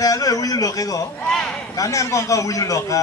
Telo winyu lok ego. Kanen kong ka winyu lok ka.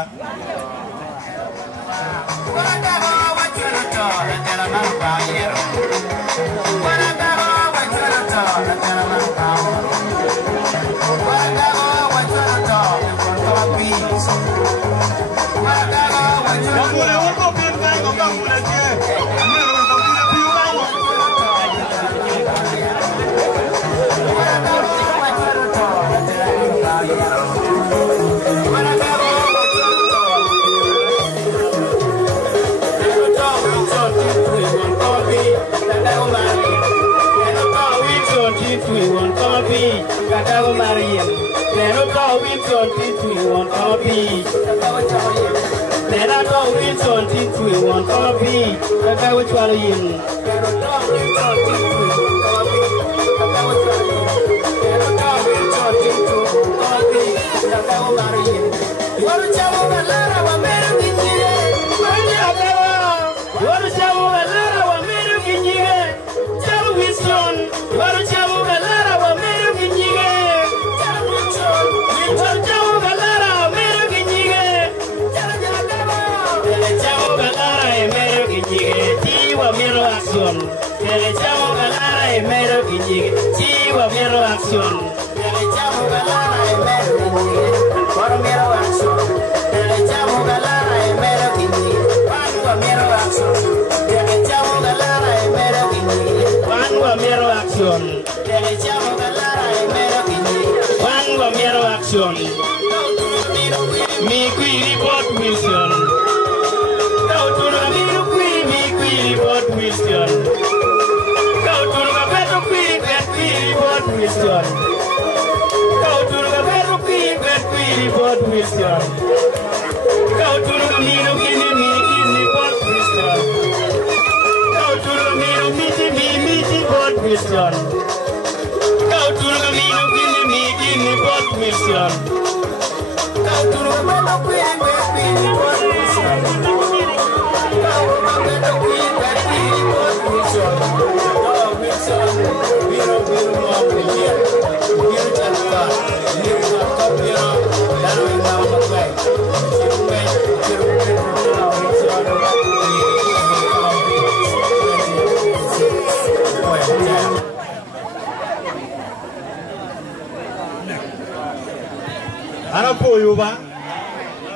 Ba?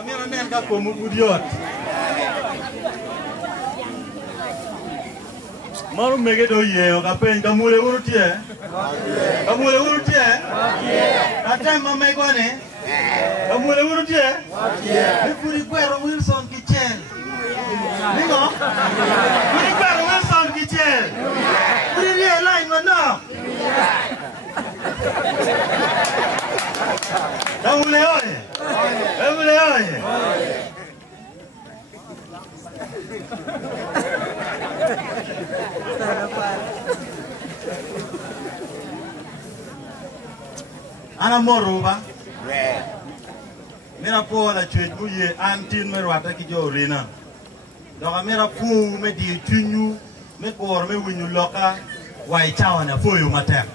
Mira nen ka ko mu budiot. Maru mege do ye o ka pen ka mule urutie. Ka mule urutie? Ata mama ko ne? Ka mule urutie? Ni puri kwero Wilson Kichel. Ni go? Puri kwero Wilson Kichel. Puri rie line no. Ka mule oye. Ana moruba. Mira po la chwe buye antin merwata ki jorina. Doga mira pu me di tunyu me por me winyu loka wai chawana foyo matek.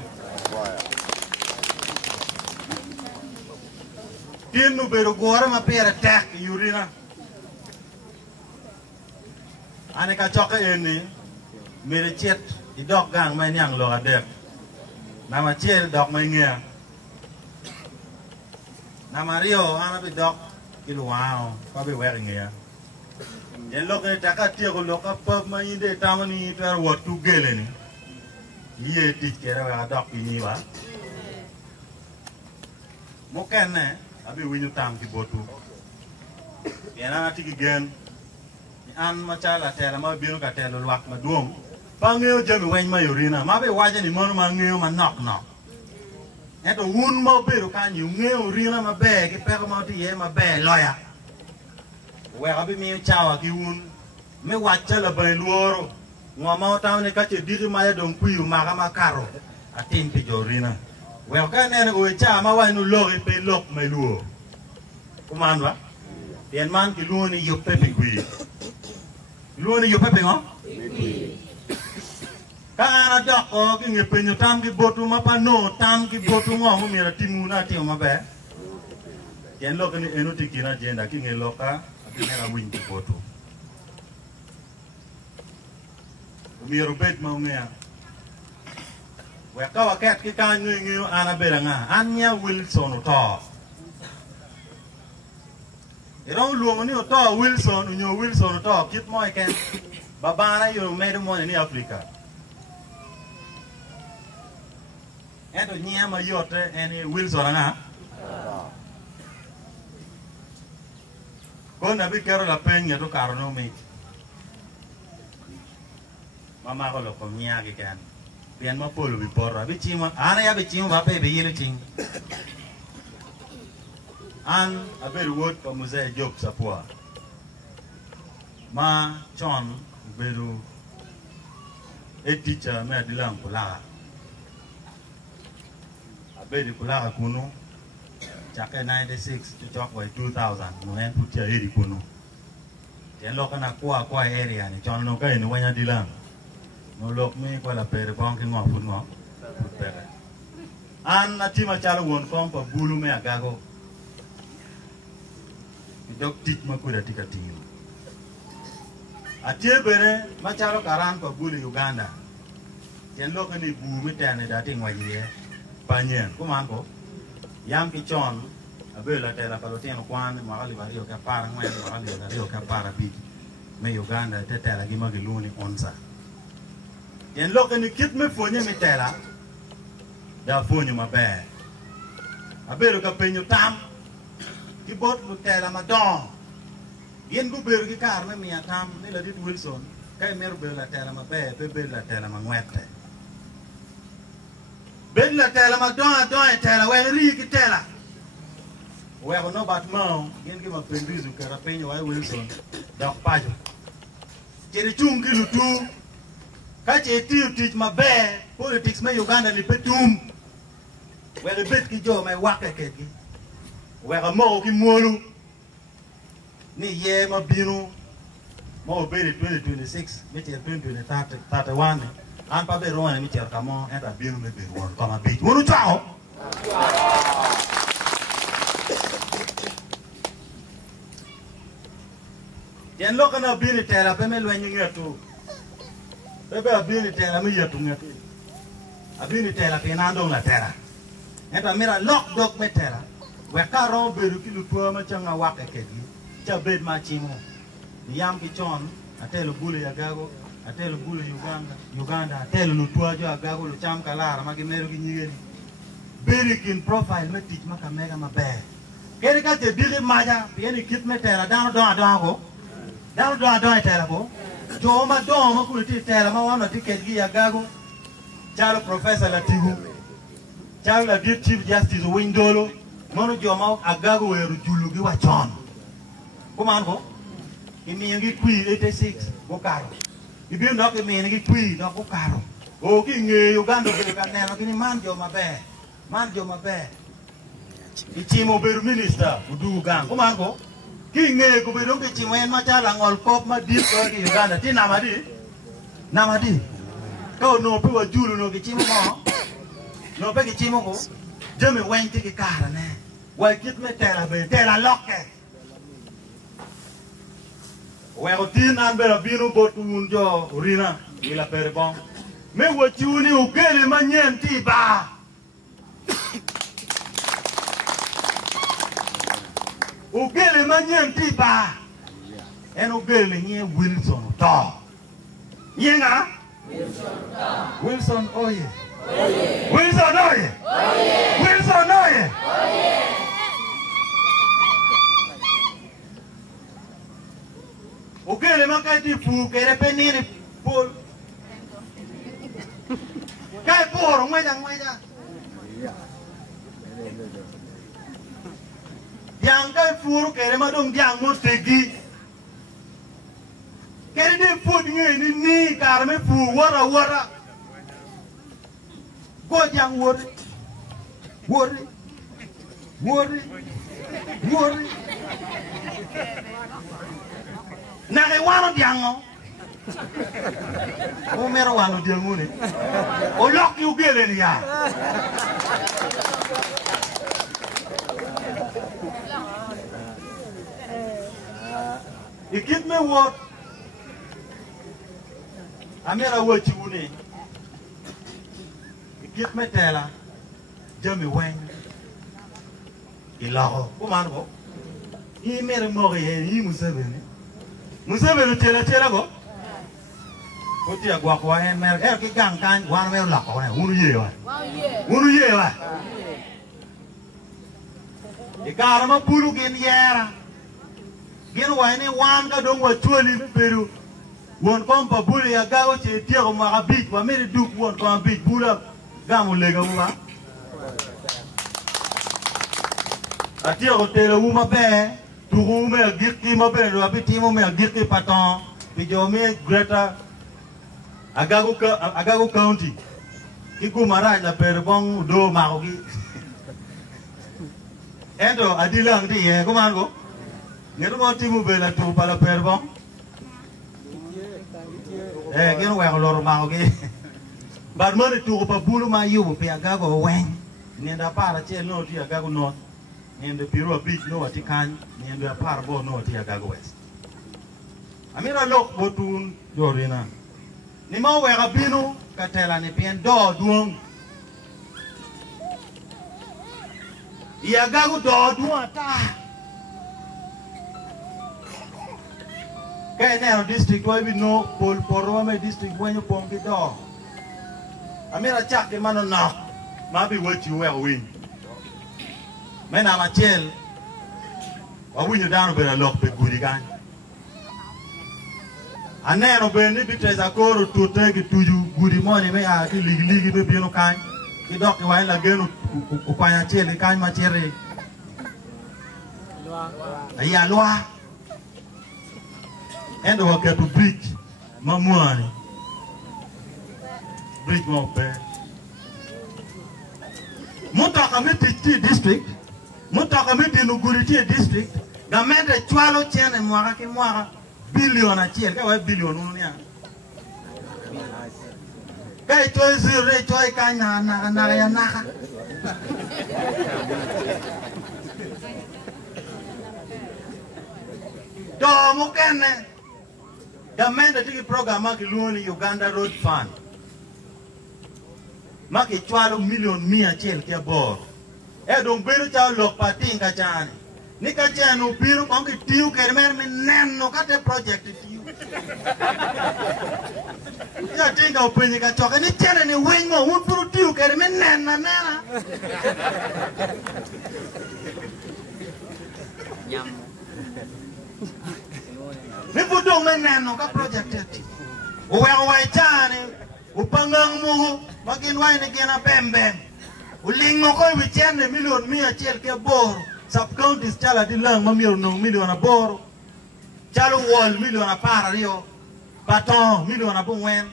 Kinu beru gora ma pera tek urina. Ane ka choka eni mere chet I dog gang mai nyang lo adek. Nama chet dog mai ngia. Nama Rio ana bi dog ilu wow pa bi wer ngia. Yen lo ke taka tie ko lo ka pa ma inde tamani per wat tu gele ni. Ye tit kera wa dog ni wa. Moken ne abi winyu tam ki botu. Yana tiki gen. An machala tela ma biro ka tela luak ma duong. Pangeo jami wen ma yorina. Ma be waja ni mono ma ngeo ma nok nok. Eto un ma biro ka nyu ngeo rina ma be ki peko ma ti ye ma be loya. We abi mi chawa ki un me wacha la be luoro. Ngwa ma taw ne ka che diri ma ya dong kuyu ma ka ma karo. Atin pi jorina. We ka ne o cha ma wa nu lori pe lok me luo. Kuman ba? Tien man ki luo ni yo pe pi kui. Luo ni yo pe ngo? Kana dako ki ngepenyo tam ki botu ma pa no tam ki botu ngo mo mira timu na ti ma be. Yen loka ni enuti kina agenda ki nge loka abinera win ki boto. Umiro bet maumea. Weka waket ki kanyo ngiyo anabera nga. Anya Wilson uto. Irong luongo ni uto Wilson, unyo Wilson uto. Kit mo iken. Babana yu medu mo ni Afrika. Ento nyama yote eni Wilson nga. Kona bi kero la penya to karono mi. Mama ko lo ko nyagi kan. Pian ma polo bi porra bi chima ana ya bi chima ba pe bi yele ching. An aber wot ko muse job sapua. Ma chon beru e teacher me adilang kula. Aber kula kuno. Chake 96 to talk by 2000 no en putia eri kuno. Yen loka na kwa area ni chon no kai no wanya dilang. No lok mi kwa la pere bong ki ngwa fut pere. An na tima chalo won kong pa bulu me agago. Jok tik ma kuda tika tingi. Atie bere ma chalo karan pa bulu Uganda. Yen loka ni bu mi tane da ting wajiye. Panyen kuman ko. Yam ki chon abela tela kaloteno kwan magali vario ka para ngwe magali vario ka para bi me Uganda tetela gi magiluni onsa. Yen loka ni kit me fonye mi tela da fonye maber. Abelo ka penyo tam ki bot lu tela madon. Yen go beru ki kar me mi tam ni la dit Wilson kay meru bela tela maber pe bela tela mangwete. Bela tela madon tela we ri ki tela. We have no but mo yen ki ma pendizu kara penyo wa Wilson da pajo. Jeri chungi lutu kache tiu teach maber politics me Uganda li petum. We re bet ki jo me waka keki. We re mo ki molu. Ni ye ma binu. Mo bere 2026, miti 2030, 31. An pa be roan miti kamo enta binu me be roan kama bit. Wonu chao. Yen loka na bini tela pe me lwenyu ngetu. Bebe abini tela mi yetu ngati. Abini tela pe nando la tela. Enta mira lock dog me tela. We karo beru ki lutua ma changa waka kegi. Cha bed ma chimo. Yam ki chon atelo bule ya gago, atelo bule Uganda, atelo lutua jo agago lu cham kalara ma gimeru ki nyeri. Beri kin profile me teach ma kamega maber. Kere ka te dili maja, pieni kit me tela dano don ko. Dano don tela ko. Jo ma don ma kuliti tela ma wana ticket gi agago. Chalo professor latigu. Chalo la dit chief justice windolo. Mono jo ma agago weru julu gi wachon. Kuman ko. Imi ngi kwi 86 go karo. Ibi no ke mi ngi kwi no go karo. O ki nge Uganda be ka neno kini man jo maber. Man jo maber. Ichimo beru minister udu gang. Kuman ko. Ki nge ko beru ke chimen ma chala ngol kop ma dit ko ki Uganda ti namadi. Namadi. Ko no pe wa julu no ki chimo mo. No pe ki chimo ko. Jeme wen ti ki kara ne. Wa kit me tela be tela lokke. Wego tin an bera binu botu unjo urina ila pere bon. Me wachuni ugele manyen ti ba. Ugele manyen ti ba. En ugele nye Wilson to. Yenga? Wilson oye. Wilson oye. Wilson oye. Ugele makati fu kere penini pol. Kai poro ngweja. Yang kai furu kere madong yang mo tegi. Kere de fu nge ni karme fu wara. Go jang wori. Nare wano diango. O mero wano diango ni. O lock you gele ni ya. ikit me wo amira wo chiune ikit me tela jami wen ilaho kuman go I mere mo ye I Museveni tela go oti agwa kwa en mer ki gang kan wan me la ko ne unu ye wa e gar ma pulu gen yera gen wa ni wan ka dong wa choli be peru won kom pa bulu ya gawo che tiego ma ga bit wa mere duk won ko bit bula gamu lega wa atiego tela uma be turu me girki ma be do abiti mo me girki paton bi jo me Greta Agago County Kiku Maraj la perbong do maogi endo adilang di ye kumango ngeru mo timu bela tu pala perbong geno wa lor maogi bar mo tu pa bulu ma yu pe agago wen nenda para che no ti agago no nenda piro bit no ati kan nenda para bo no ti agago west amira lok botun yorina ni mau wega binu katela ni pien do duong ia gagu do duong ta kay nero district wa bi no pol porwa me district wenyo pongi do amira chak de mano no ma bi wechi we win mena ma chel wa winyo dano bela lok pe gudi gan aneno bende biteza koro tutegi tuju gudi moni me a ki ligi be bino kan ki dok wa la genu upanya chele kan ma chere ya loa endo wa ketu bridge mamwani bridge mo pe mutaka miti district mutaka miti nuguriti district gamende chwalo chene mwaka ki mwaka billion achiel ka wa billion unia kai toy zero toy ka na ya naka do mukene gamende tiki program ki luoni Uganda Road Fund maki chwalo million 100 ke bor e dong beru cha lok patinga chani nika chenu biru kongi tiu kermer min nenno kate project tiu ya tinga upenye ka choka ni chene ni wengo un puru tiu kermer nenna nena nyam ni budong men nenno ka project tiu uwe chani upangang muhu makin wai ni kena bembem ulingo koi wichene million 100 ke bor sub counties chala di lang mamiro no million aboro chalo wall million apara rio baton million abungwen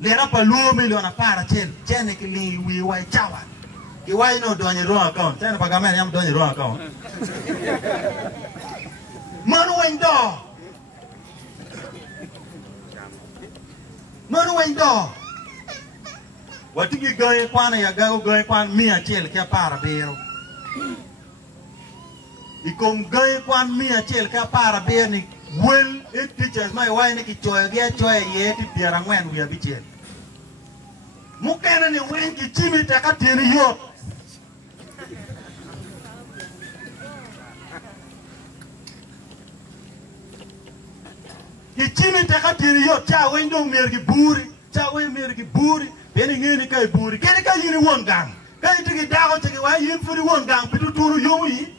lera pa luo million apara chene ki li wi wai chawa ki wai no donye wrong account chene pa gamen yam donye wrong account manu wendo watigi gaye kwana ya gago gaye kwan 100 ke apara bero ikom gaye kwan 100 ka para be ni wel it teachers mai wai ni ki choy ye ti biara ngwen wi abichel mukene ni wen ki chimi ta ka teni yo ki chimi ta ka teni yo cha wen dong mer ki buri be ni ngeni kai buri kene ka yini won gang kai tigi dago tigi wai yin furi won gang pitu turu yo yi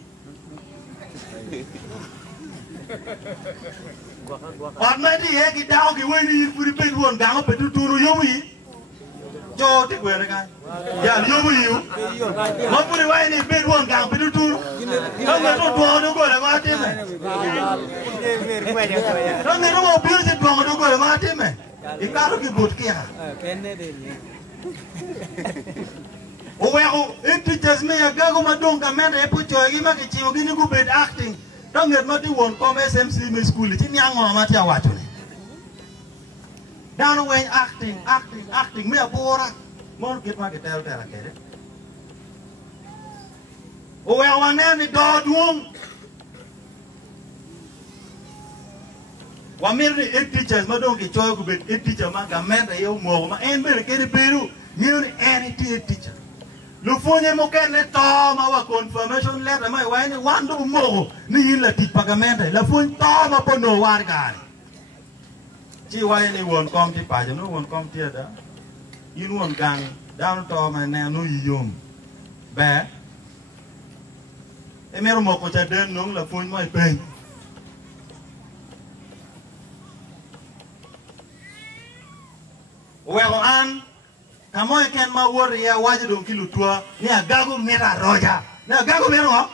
on mai di he ki dawo ki weni furi pe won ga pe tuturu yowi jo ti kwere ga ya yowi yu mo furi wai ni pe won ga pe tuturu ko me to do go le ma ti me ko me no mo bi ti do go le ma ti me I karo ki bot ki ha penne de ni o wego it teaches me ya gago madonga mende e pucho gi ma ki chiwo gi ni ku bed acting don't get not one come SMC me school it ni ango ma ti awacho ni down when acting me abora mon get ma ke tel tera kere o we wanene do duong Wamir ni 8 teachers madong ki choy ku bet 8 teacher ma gamenda yo mo ma en bere ke peru ni any teacher. Lu fonye mo ken ne to ma wa confirmation letter ma wa ni wandu mo ni yin la tit pagamenda la fon to ma pono war gan. Chi wa ni won kom ti pa no won kom ti da. Yin won gang down to ma ne no yum. Ba. E mero mo ko cha den no la fon mo pe. Wego an kamo ken ma wori ya waje don kilu tua ni agago mera roja ni agago mero ngo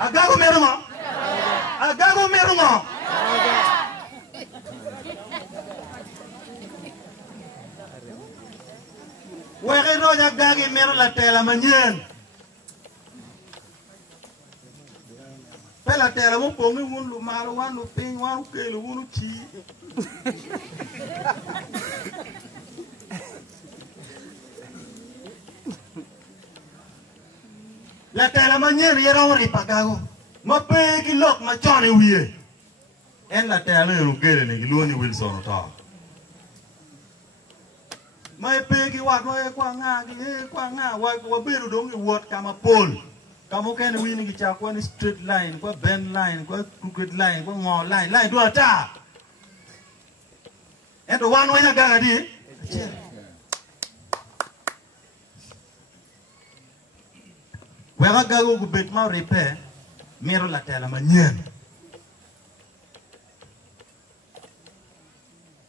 agago mero ngo agago mero ngo wege roja gagi mero la tela manyen pela tela mo pongi wun lu maru wan lu ping wan ke lu wun chi la tela manyer yera ori pagago ma pe ki lok ma chone wiye en la tela no gere ne luoni Wilson to ma pe ki wat ma kwa nga wa beru dong ki wot kama pol kama ken wi ni ki cha kwa ni straight line kwa bend line kwa crooked line kwa ngo line do ata en to wan wa nya gaga di wega gago ku bet ma repair mero la tela manyen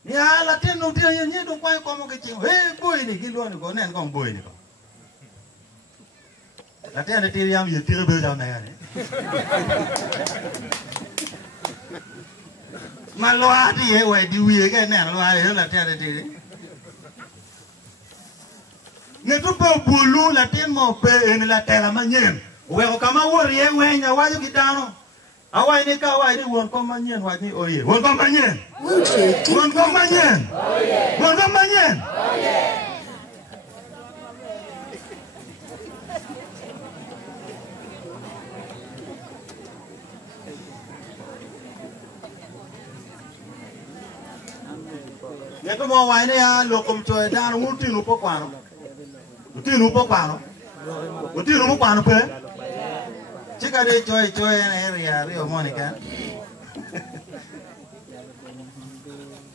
ya la teno dia yenye do kwa ko mo ke chingo boy ni ki lo ni ko nen ko boy ni ko la tela ti yam ye tire be ja na ya ni ma lo ati ye we di wi ke nen lo ati la tela ti ne tu pe bulu la tien mo pe en la tela manyen we ko kama wori e wenya wajo kidano awai ni ka wai ni won ko manyen wa ni oye won ko manyen won ko manyen oye won ko manyen oye ne ko mo wai ni ya lokom choy dan wuti nu po kwano Utinu po kwano. Utinu po kwano pe. Chika de choy na area rio Monica.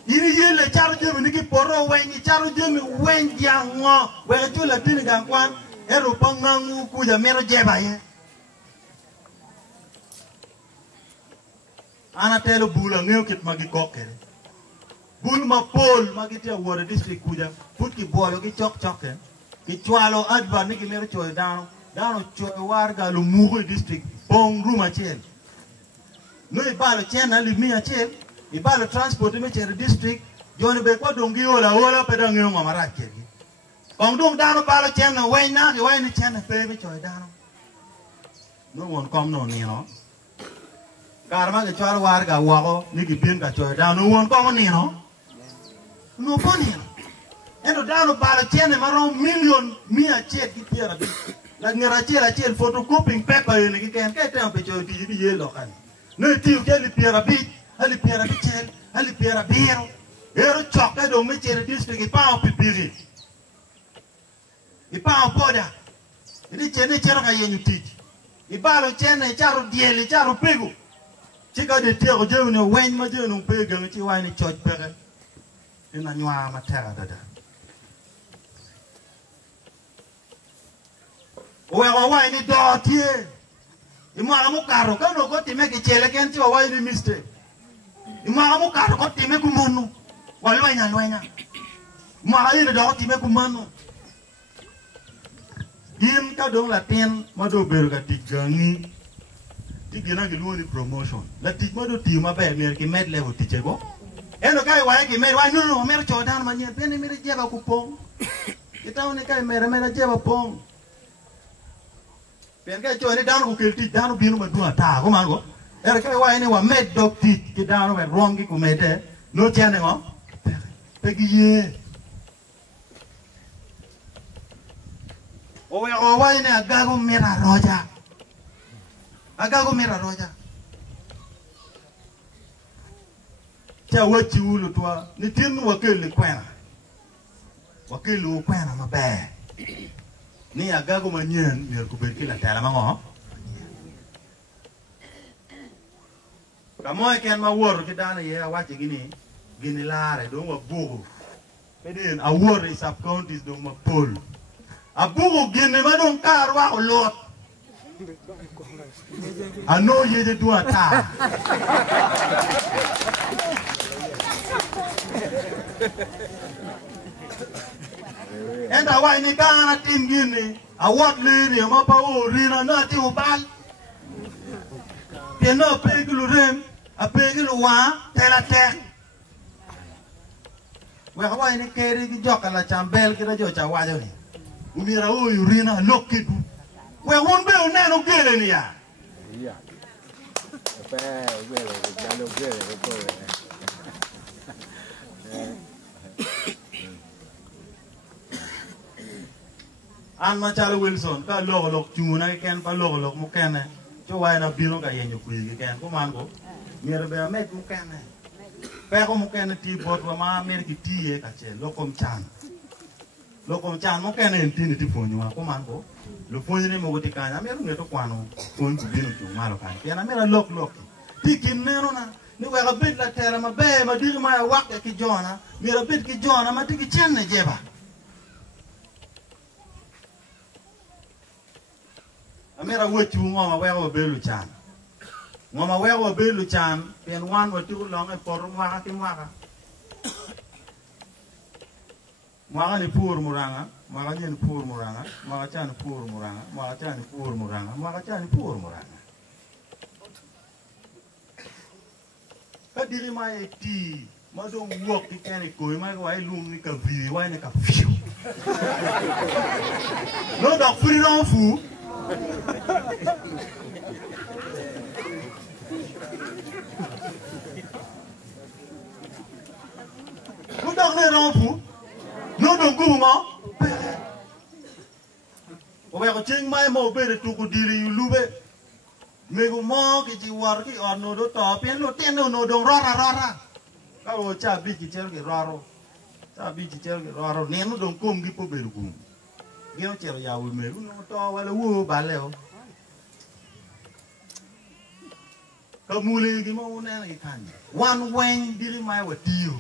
Ini yele charu jemi niki poro wengi charu jemi wengi ango. Wega chula tini gangkwan. Eru pangangu kuja mero jeba ye. Ana telo bula ngeo kit magi kokere. Bul ma pol magi tia wara district kuja. Put ki bolo ki chok choken. Kichwalo adva niki mero choy dano choy warga lu mugo district pong ruma chel no ibalo chen ali mia chel ibalo transport me chere district joni be kwa dongi ola peda ngeo mara chegi pong dong dano balo chen na we ni chen pe me choy dano no won kom no ni no karma ke chwalo warga wago niki bin ka choy dano won kom ni no poni endo dano balo chene maro million mia chet ki piera bi la ngera chela photocopying paper yene ki ken ke tempe cho ti di yelo kan no ti ke li piera bi ali piera bi chel ali piera biro ero choka do me chere district pa pipiri ipa poda idi chene chero ka yenyu ti ibalo chene charo diele charo pegu chika de tero je no wen ma je no pega ngi wa ni choch pere ina nywa ma tera dada Owe wa ni dotie. Imara mu karo ka no ko time ki chele ken ti wa ni mistake. Imara mu karo ko time ku monu. Wa lwenya. Imara ni do time ku monu. Yin ka dong la ten ma do beru ka tigangi. Tigina ki lu ni promotion. La tig ma do ti ma ba mer ki med level ti chego. Eno kai wa ki mer wa no mer chodan ma nyen ben mer jeba ku pong. Itaw ni kai mer jeba pong. Perché cioè ne danno che ti danno bino ma due ta come go era che vai ne wa med dog ti che danno per wrong come te no c'è ne go perché ye o vai ne agago mera roja cha wachi ulu tua ni tin wakili kwena mabe ni agago manyen ni kubeki la tela mango kamoy ken ma wor ki dana ye wachi gini lare do wa bugu pedin a wor is up counties do ma pol a bugu gini ma don kar wa lot ano ye de do ata enda wa ni kana tim gini a wat le ni ma pa o rina na ti ubal piano peglu rem a peglu wa tela tek wa ni keri ki jokala chambel ki jo cha wa jo ni umira o rina lokidu we won be o neno gele ni ya iya pe gele ya lo gele ko an Machalo Wilson ka lok chuna ken pa lok mu ken cho wa na bino ka yenyo ku yi ken ko man ko mir be met mu ken pe ko mu ken ti bot wa ma mer ki ti ye ka che lokom chan mu ken en ti ni ti fonyu wa ko man ko lo fonyu ni mo ti ka na mer ne to kwano fon ku bino tu malo kan ya na mer lok ti kin neno na ni wa ga bit la tera ma be ma dir ma wa ki jona mir bit ki jona ma ti ki chen ne jeba amera wetu ngoma wewa belu chan ngoma wewa belu chan pen wan watu long e por mwaka ki mwaka ni pur muranga mwaka ni pur muranga mwaka chan pur muranga mwaka chan pur muranga mwaka chan pur muranga kadiri mai ti ma do wok ki kene ko mai wa lum ni ka vi wa ni ka fiu no da furi ron fu Nous dormons pour nous nous gourmands. On va retirer mai mauvais de tout dire loube. Mais vous manquez de voir qui on nous doit taper nous tenons nous donc rara. Quand on chabi qui tient que raro, chabi qui tient que raro. Né nous donc comme qui peut bergum. Gino tient ya ou mais nous to wala wo baleo. Kamule gi mo na ni kan. One when diri mai wa dio.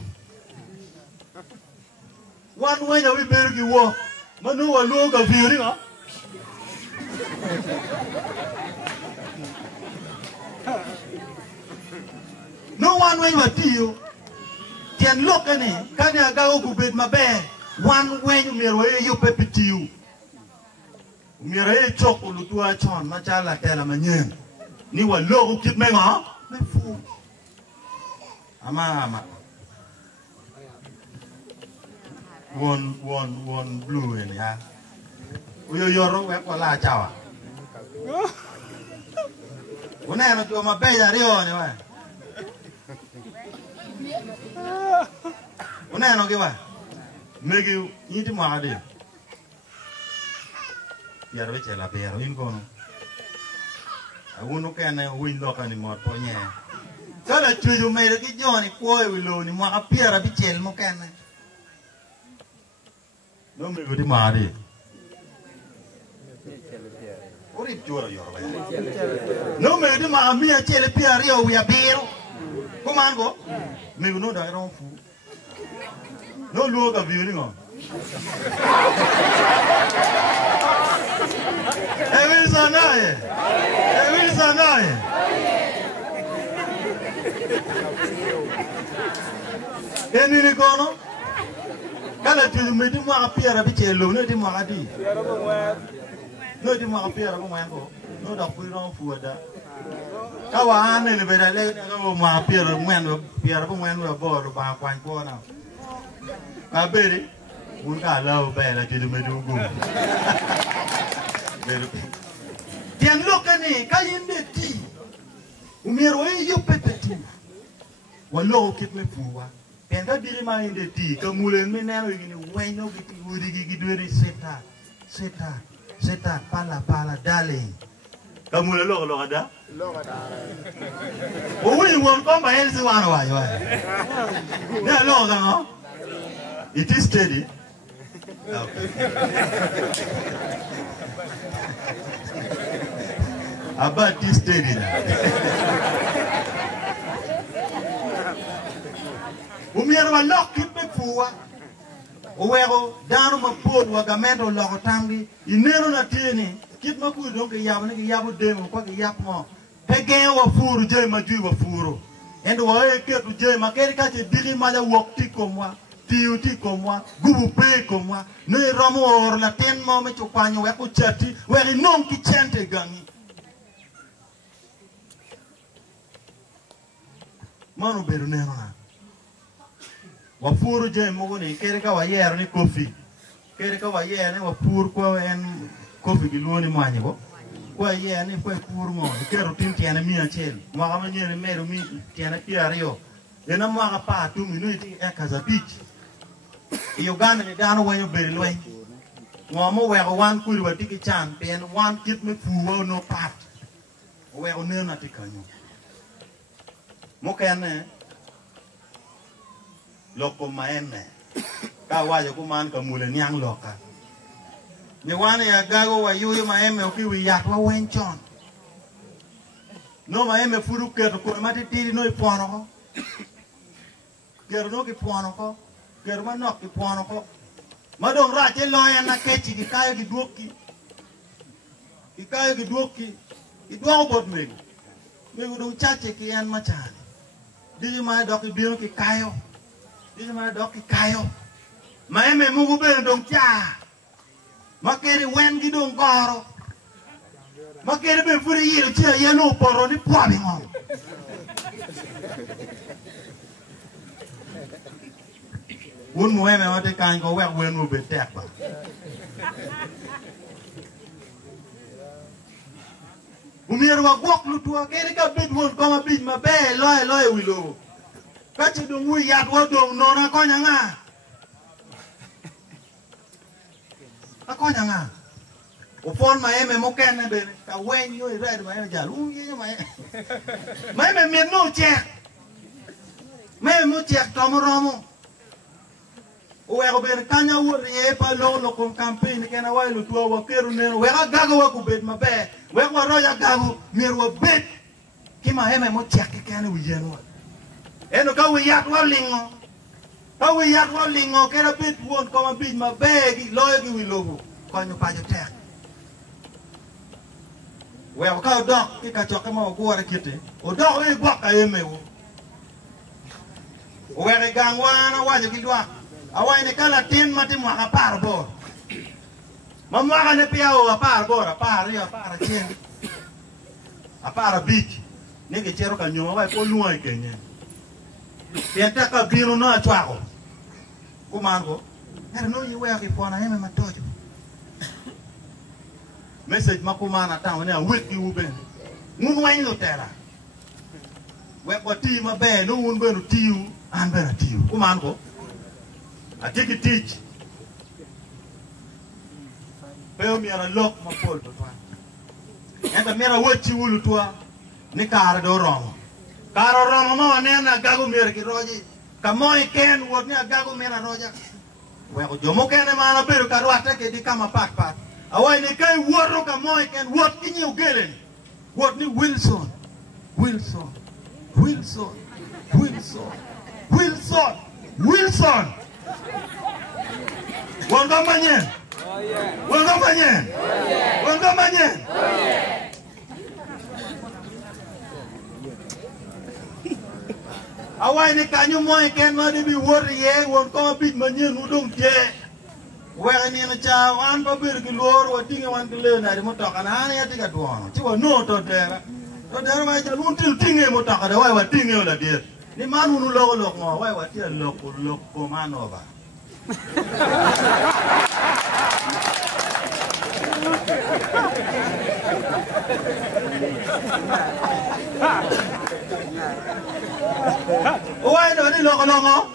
One when ya we bergi wo. Manu wa lo ga fi ri no. No one when wa dio. Tien look ani kan ya ga o ku bet ma be. One when me ro yo pepitiu. Mire chok lu tua chon ma cha la tela manyen ni wa lo kit me ngo me fu ama one blue en ya uyo yoro we ko la chawa una no tu ma bella rio ni wa una no ke wa megi yiti ma ade yar veche la pero in kono uno che ne win loka ni mo to nye sala tuju mere ki joni ko e wilo ni mo apiera bichel mo ken no me godi mari ori jora yoro ba no me di ma mi a chele piari o wi abiro komango me no da ron fu no luoga viuri ngo Evisa naye. Eni ni kono. Kala tu me di mo apiera bi chelo no di mo adi. No di mo apiera mo ngo. No da fu ron fu da. Ka wa ane le beda le ko mo apiera mo piera mo ngo bo ba kwan ko na. Ka beri un ka lao bela ti me du go. Tien lokani kayinde ti umero yo pepeti walo kit me fuwa penda diri ma inde ti kamulen me nero gini weno giti wuri gi dweri seta pala darling Kamula lo ada. We won't come by else one way. Yeah, no. It is steady. Okay. About this steady now. Umiera lock it before. Uwego dano mapod wagamento lokotangi inero na tieni kit maku donke yabu demo kwa yap mo pege wa furu je maju wa furu endo wa ketu je makeri ka che diri mala wokti komwa tiuti komwa gubu pe komwa ne romo or la ten mo me chukwanyo wa ku chati we non ki chente gangi manu beru nero na wafuru je mogo ni kere ka wayero ni kofi kere ka wayero ni wafur ko en kofi giluoni manye ko ye ni ko pur mo kero tin tiana mi achel mo ga manye mero mi tiana piario ena mo ga pa tu minuti e kaza beach Uganda ni dano wanyo beri loy mo mo we go wan ku ri tiki chan pen wan kit me fu wo no pat we go ne na tikanyo mo kene loko maeme ka waje ku man ka mule nyang loka ni wane ya gago wa yuyu maeme okiwi yat wa wenchon no maeme furu keto ko mati tiri no ipono ko kero no ki pono ko kero ma no ki pono ko madong rache loya na kechi ki kayo ki duoki idwa bot mego do chache ki an machani dili ma do ki biro ki kayo maeme mugu be dong cha makere wen gi dong goro makere be furi yiro chia yeno poro ni pwabi ngom un mueme wate kan ko wek wen mu be tek ba umiro wa gok lu tua kere ka bit won ko ma bit ma be loy wilo kachi dong wi yat wa dong nona ko nyanga akonya nga upon maeme mokene be ka wen yo red maeme jalu ye maeme mi no check maeme mo check tomoromo o ego be kanya wor ye pa lo kom campaign kena wa lu tuwa wa keru ne we ga gago wa ku bet mabe we wa roya gago mir wa bet ki maeme mo check kene wi yeno eno ka wi yat wa lingo kera bit won koma bit ma begi loyo gi wi logo konyo pajo tek we ka dok ki ka choke ma ko wara kite o dok e gwak ka emewo o we gang wana waje gi dwa awai ne kala tin mati mo ka par bo mamwa ka ne pia o par bo par chen apara bit ne ke chero ka nyoma wa ko luwa kenye tienta ka biro no atwako kumango era no yiwe akipona heme matojo message makumana tawo ne wiki uben mun wain lo tera we ko ti ma be no un be no tiu an be na tiu kumango atiki teach peo mi ara lok ma pol to twa enta mera wochi wulu twa ni kar do romo karo romo mo ne na gago mer ki roji kamoy ken wot ni agago mera roja we ko jomo ken mana beru karwata ke di kama pak awai ni kai woro kamoy ken wot kinyi ugelen wot ni Wilson wonga manyen awai ni kanyu moy ken ma di bi wor ye won ko bit manyen udung je we ni na cha wan ba bir ki lor wa tinga wan ki le na di mo to kana ya tiga duono ti wa no to dera ma ja lun til tinge mo to kada wai wa tinge la dir ni manu nu lo ngo wai wa ti lo ko mano ba Why do you look along?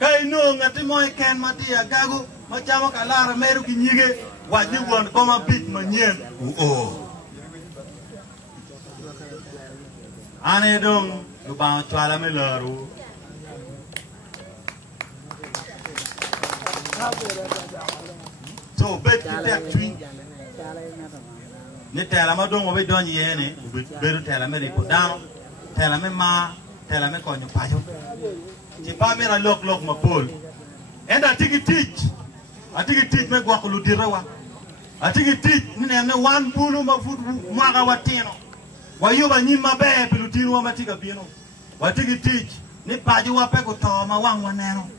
Kay no ngati moy ken mati agago machama kala meru ki nyige What you want come a bit manien. Oh. Ane dong lubang cuala melaru. So bet kita twin. Ni tela ma dong obe don yene, beru tela me ripo down, tela me ma, tela me konyo payo. Ti pa me ra lok ma pol. And I think it teach me gwa ko ludirawa. I think it teach ni ne one bulu ma food maga watino. Wa yuba nyi mabe pelutino wa matika bino. Wa think it teach ni paji wa pe ko to ma wang waneno.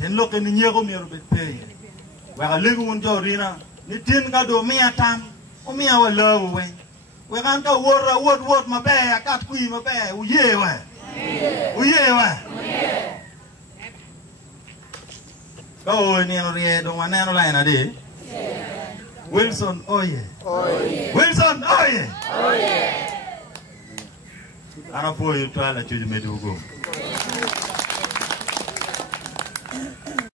Ken lok ni nyego mi ro be pe. Wa ga legu won jo rina ni tin ka do mi atam. O mi awa love we. We kan ka word ma be akat kui ma be uye wa. Uye wa. Go ni no rie do waneno la na de. Wilson oye. Wilson oye. Ana po yu twala chuju medugo.